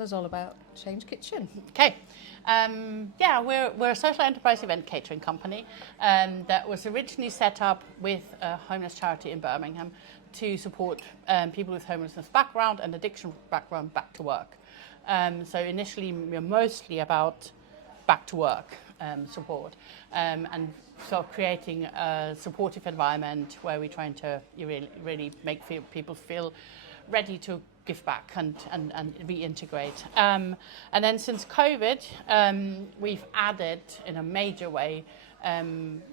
tell us all about Shane's Kitchen. Okay. We're a social enterprise event catering company that was originally set up with a homeless charity in Birmingham to support people with homelessness background and addiction background back to work. So initially we're mostly about back to work support and sort of creating a supportive environment where we're trying to really make people feel ready to give back and reintegrate. And then since COVID, we've added in a major way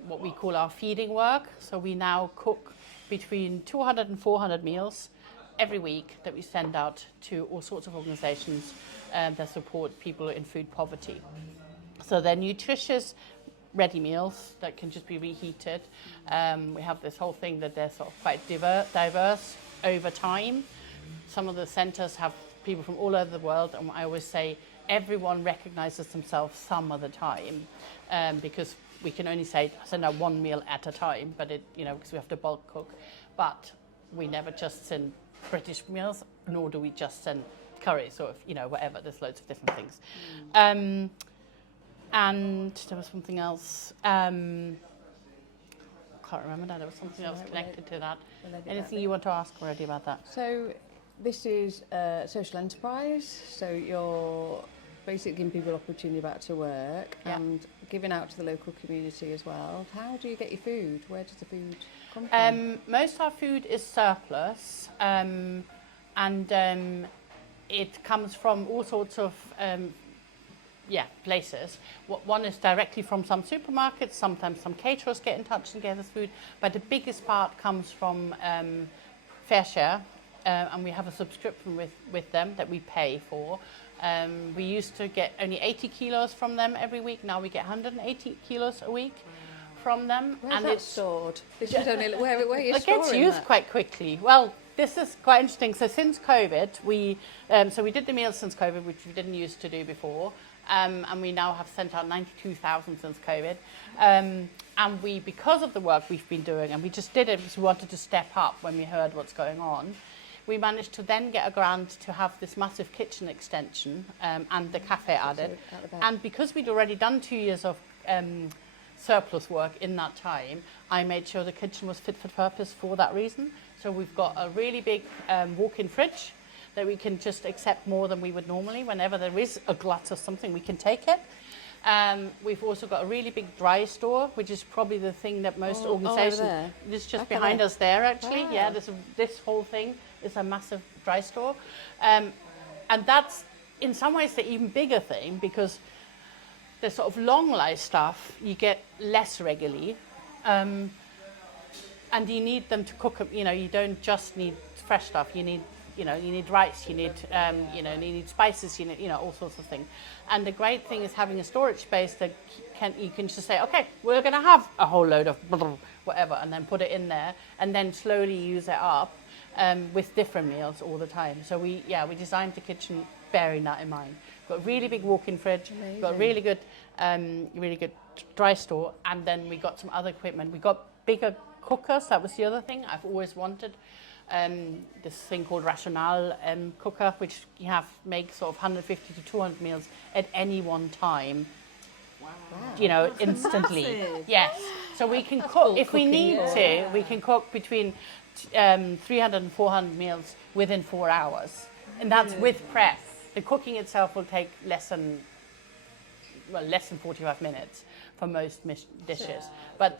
what we call our feeding work. So we now cook between 200 and 400 meals every week that we send out to all sorts of organizations that support people in food poverty. So they're nutritious, ready meals that can just be reheated. We have this whole thing that they're sort of quite diverse over time. Some of the centres have people from all over the world, and I always say everyone recognises themselves some of the time, because we can only send out one meal at a time, but because we have to bulk cook. But we never just send British meals, nor do we just send curries or whatever. There's loads of different things. And there was something else. Can't remember that. There was something else connected to that. Anything you want to ask already about that? So this is a social enterprise. So you're basically giving people opportunity back to work and giving out to the local community as well. How do you get your food? Where does the food come from? Most of our food is surplus, and it comes from all sorts of places. One is directly from some supermarkets. Sometimes some caterers get in touch and get us food, but the biggest part comes from Fair Share, and we have a subscription with them that we pay for. We used to get only 80 kilos from them every week. Now we get 180 kilos a week from them. Where's that stored? This is only where you it gets used quite quickly. Well, this is quite interesting. So since COVID, we did the meals since COVID, which we didn't used to do before. And we now have sent out 92,000 since COVID. And because of the work we've been doing, and we just did it because we wanted to step up when we heard what's going on, we managed to then get a grant to have this massive kitchen extension and the cafe added. And because we'd already done 2 years of surplus work in that time, I made sure the kitchen was fit for purpose for that reason. So we've got a really big walk-in fridge that we can just accept more than we would normally. Whenever there is a glut of something, we can take it. We've also got a really big dry store, which is probably the thing that most organisations... This is just behind us there, actually. Wow. Yeah, this whole thing is a massive dry store. And that's, in some ways, the even bigger thing, because the sort of long life stuff you get less regularly. And you need them to cook, you don't just need fresh stuff. You need rice, you need spices, you need all sorts of things. And the great thing is having a storage space that you can just say, okay, we're going to have a whole load of whatever, and then put it in there, and then slowly use it up with different meals all the time. So we designed the kitchen bearing that in mind. Got a really big walk-in fridge. Amazing. Got a really good dry store, and then we got some other equipment. We got bigger cookers. That was the other thing I've always wanted. This thing called Rational cooker, which makes sort of 150 to 200 meals at any one time. Wow. Instantly. Massive. Yes. So we can cook, if we need to, we can cook between 300 and 400 meals within 4 hours. And that's with prep. The cooking itself will take less than 45 minutes for most dishes. But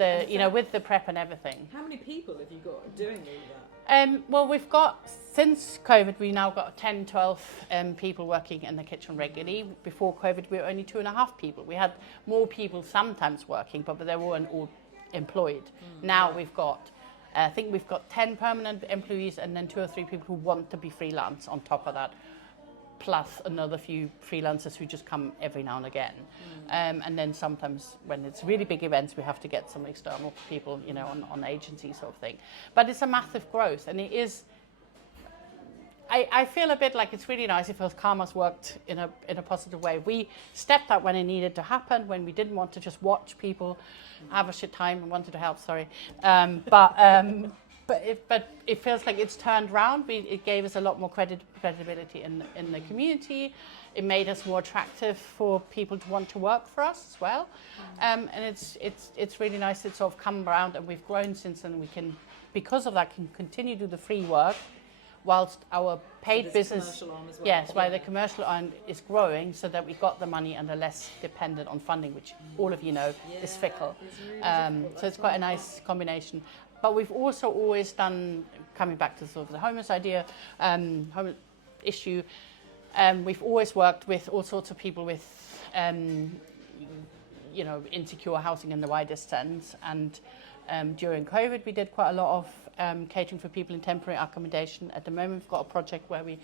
with the prep and everything. How many people have you got doing all that? Well, we've got, since COVID, we now got 10, 12 people working in the kitchen regularly. Before COVID, we were only 2.5 people. We had more people sometimes working, but they weren't all employed. Now we've got, I think we've got 10 permanent employees and then 2 or 3 people who want to be freelance on top of that, plus another few freelancers who just come every now and again. And then sometimes when it's really big events, we have to get some external people, on agency sort of thing. But it's a massive growth, and it is, I feel a bit like it's really nice if Karma's worked in a positive way. We stepped up when it needed to happen, when we didn't want to just watch people have a shit time and wanted to help, but it feels like it's turned around. It gave us a lot more credibility in the community. It made us more attractive for people to want to work for us as well. And it's really nice. It's sort of come around, and we've grown since then. We can, because of that, can continue to do the free work, whilst our paid business, yes, while the commercial arm is growing, so that we got the money and are less dependent on funding, which all of you know is fickle. Really so it's quite a nice combination. But we've also always done, coming back to sort of the homeless idea, homeless issue, we've always worked with all sorts of people with, insecure housing in the widest sense. And during COVID, we did quite a lot of catering for people in temporary accommodation. At the moment, we've got a project where we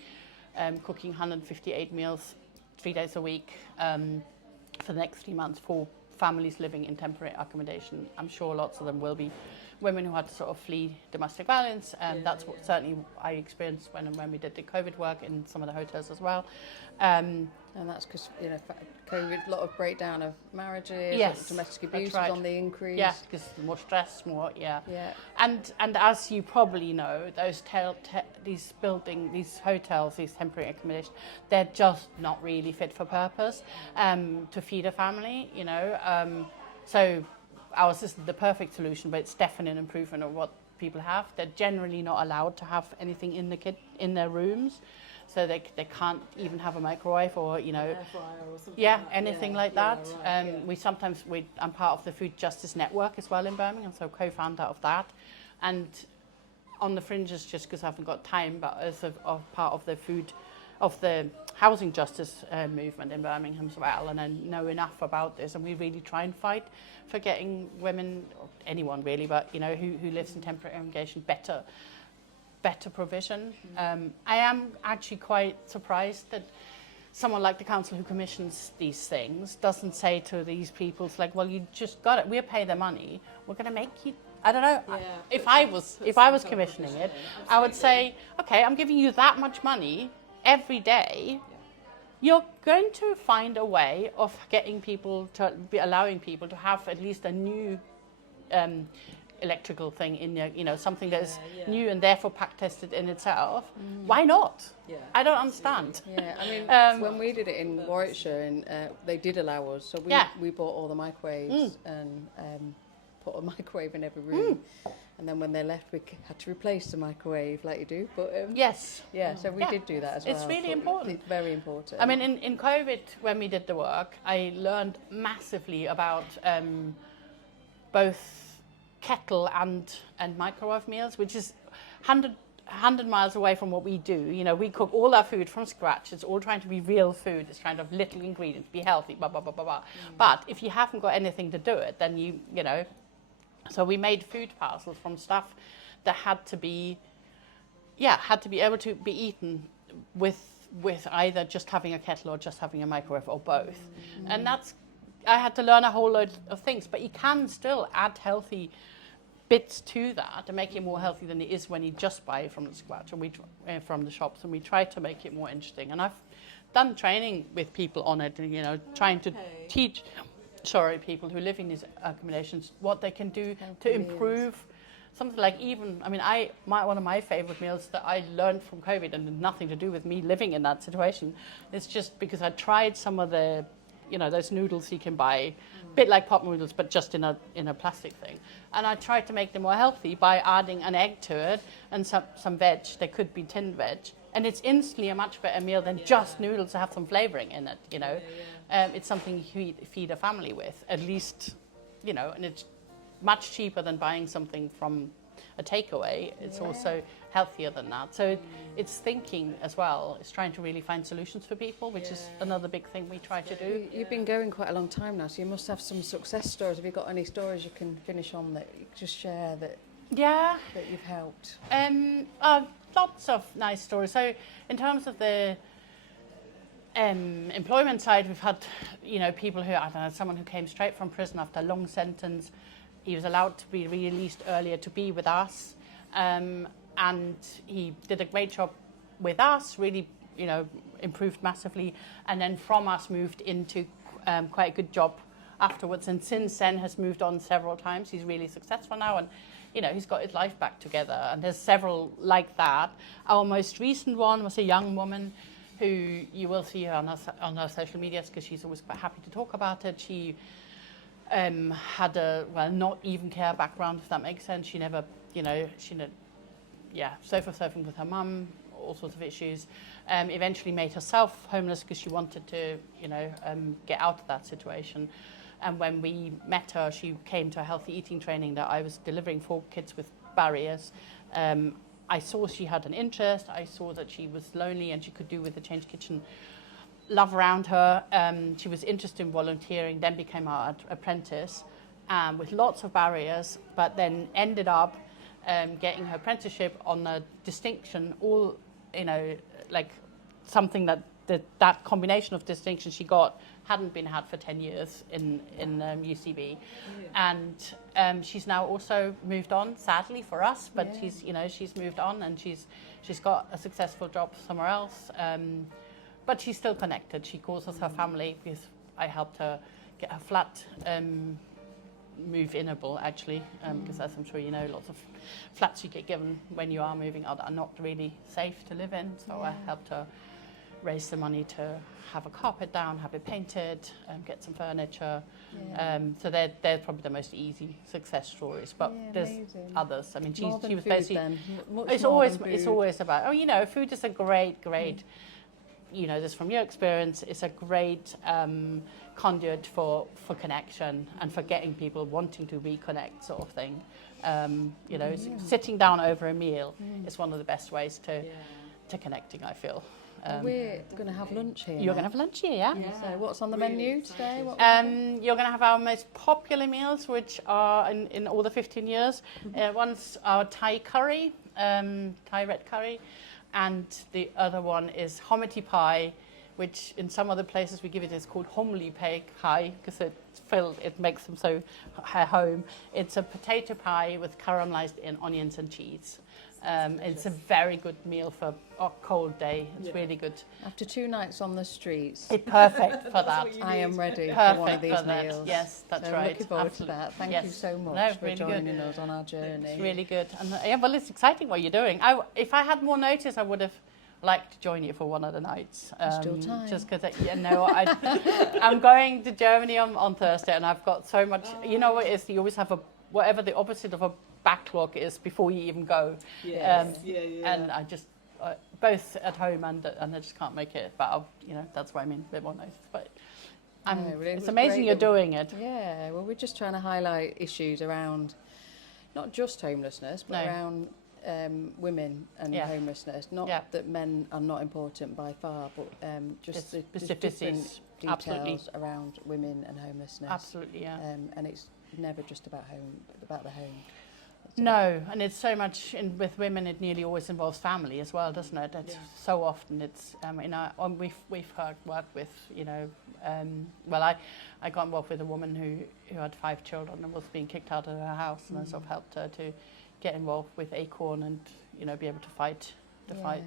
cooking 158 meals 3 days a week for the next 3 months for families living in temporary accommodation. I'm sure lots of them will be women who had to sort of flee domestic violence. That's what certainly I experienced when we did the COVID work in some of the hotels as well. And that's because, COVID, a lot of breakdown of marriages, yes, domestic abuse right. was on the increase. Yeah, because more stress, yeah. And as you probably know, these hotels, these temporary accommodation, they're just not really fit for purpose to feed a family, So ours isn't the perfect solution, but it's definitely an improvement of what people have. They're generally not allowed to have anything in their rooms. So they can't even have a microwave or, air fryer or something anything like that. Right, I'm part of the Food Justice Network as well in Birmingham, so co-founder of that. And on the fringes, just because I haven't got time, but as a part of the housing justice movement in Birmingham as well, and I know enough about this, and we really try and fight for getting women, or anyone really, but who lives in temporary accommodation better provision. I am actually quite surprised that someone like the council who commissions these things doesn't say to these people, it's like, well, you just got it. We'll pay the money. We're going to make you. I don't know. If I was commissioning it, I would say, okay, I'm giving you that much money every day. You're going to find a way of allowing people to have at least a new electrical thing in your, something that is new and therefore pack tested in itself. Why not? I don't understand. I mean, when we did it in Warwickshire, and they did allow us, so we bought all the microwaves and put a microwave in every room. And then when they left, we had to replace the microwave like you do. But so we did do that as well. It's really important. It's very important. I mean, in COVID, when we did the work, I learned massively about both kettle and microwave meals, which is 100 miles away from what we do. We cook all our food from scratch. It's all trying to be real food. It's trying to have little ingredients, be healthy, blah, blah, blah, blah, blah. But if you haven't got anything to do it, then so we made food parcels from stuff that had to be able to be eaten with either just having a kettle or just having a microwave or both. And I had to learn a whole load of things, but you can still add healthy bits to that and make it more healthy than it is when you just buy it from the scratch and from the shops, and we try to make it more interesting. And I've done training with people on it, and trying to teach people who live in these accommodations what they can do to improve something like one of my favorite meals that I learned from COVID, and nothing to do with me living in that situation. It's just because I tried some of the those noodles you can buy, a bit like pot noodles, but just in a plastic thing. And I tried to make them more healthy by adding an egg to it and some veg. They could be tinned veg. And it's instantly a much better meal than just noodles to have some flavouring in it, It's something you feed a family with, at least, and it's much cheaper than buying something from a takeaway. It's also healthier than that. So it's thinking as well. It's trying to really find solutions for people, which is another big thing we try to do. You've been going quite a long time now, so you must have some success stories. Have you got any stories you can finish on that you just share that you've helped? Lots of nice stories. So in terms of the employment side, we've had people who, someone who came straight from prison after a long sentence. He was allowed to be released earlier to be with us, and he did a great job with us, really, improved massively, and then from us moved into quite a good job afterwards, and since then has moved on several times. He's really successful now, and you know, he's got his life back together. And there's several like that. Our most recent one was a young woman who you will see her on her social medias because she's always quite happy to talk about it. She had a, well, not even care background, if that makes sense. She never, you know, sofa surfing with her mum, all sorts of issues. Eventually made herself homeless because she wanted to, you know, get out of that situation. And when we met her, she came to a healthy eating training that I was delivering for kids with barriers. I saw she had an interest. I saw that she was lonely and she could do with the Change Kitchen love around her. She was interested in volunteering, then became our apprentice with lots of barriers, but then ended up getting her apprenticeship on a distinction, all, you know, like something that combination of distinction she got hadn't been had for 10 years in UCB. Yeah. And she's now also moved on, sadly for us, but she's moved on and she's got a successful job somewhere else. But she's still connected. She calls us her family because I helped her get her flat move-inable, actually, because as I'm sure you know, lots of flats you get given when you are moving out are not really safe to live in. So I helped her raise the money to have a carpet down, have it painted, get some furniture. So they're probably the most easy success stories. But there's others. I mean, she was basically. It's always about. Oh, you know, food is a great. You know this from your experience. It's a great conduit for connection and for getting people wanting to reconnect, sort of thing. You know, sitting down over a meal is one of the best ways to connecting, I feel. We're going to have lunch here. You're going to have lunch here, yeah? So what's on the menu today? You're going to have our most popular meals, which are in all the 15 years. One's our Thai curry, Thai red curry, and the other one is hominy pie, which in some other places we give it as called homely pie because it makes them so home. It's a potato pie with caramelized in onions and cheese. It's a very good meal for a cold day. It's really good. After 2 nights on the streets. It's perfect for that. I am ready perfect for one of these for that. meals. Yes, that's so right. Looking forward to that. Thank you so much for joining us on our journey. It's really good. And well, it's exciting what you're doing. If I had more notice, I would have liked to join you for one of the nights. Still time. Just because, I'm going to Germany on Thursday, and I've got so much. You know what it is? You always have whatever the opposite of a backlog is before you even go. And I just both at home and I just can't make it. But that's what I mean. A bit more notice, but. It's amazing you're doing it. Yeah, well, we're just trying to highlight issues around not just homelessness, but around women and homelessness. Not that men are not important by far, but just the different details around women and homelessness. Absolutely, yeah. And it's never just about the home. No, and it's so much with women. It nearly always involves family as well, doesn't it? It's so often it's. We've worked with I got involved with a woman who had 5 children and was being kicked out of her house, and I sort of helped her to get involved with Acorn and be able to fight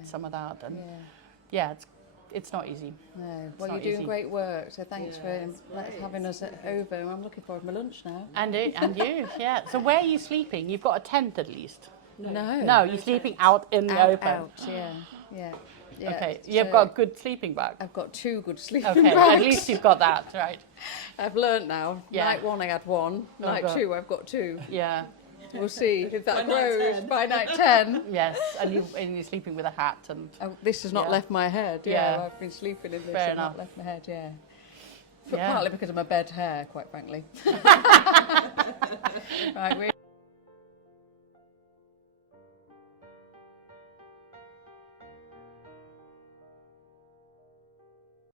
some of that. And it's not easy. No. Well, you're doing great work, so thanks for having us over. I'm looking forward to my lunch now. And you, yeah. So where are you sleeping? You've got a tent at least. No, you're sleeping out in the open. Out, yeah. Okay, you've got a good sleeping bag. I've got 2 good sleeping bags. Okay, at least you've got that, right? I've learnt now. Yeah. Night 1 I had 1. Night 2 I've got 2. Yeah. We'll see if that grows by night 10. Yes, and you're sleeping with a hat and. This has not left my head. Yeah, I've been sleeping in this. Fair and enough. Not left my head. Yeah. Partly because of my bed hair, quite frankly. Right.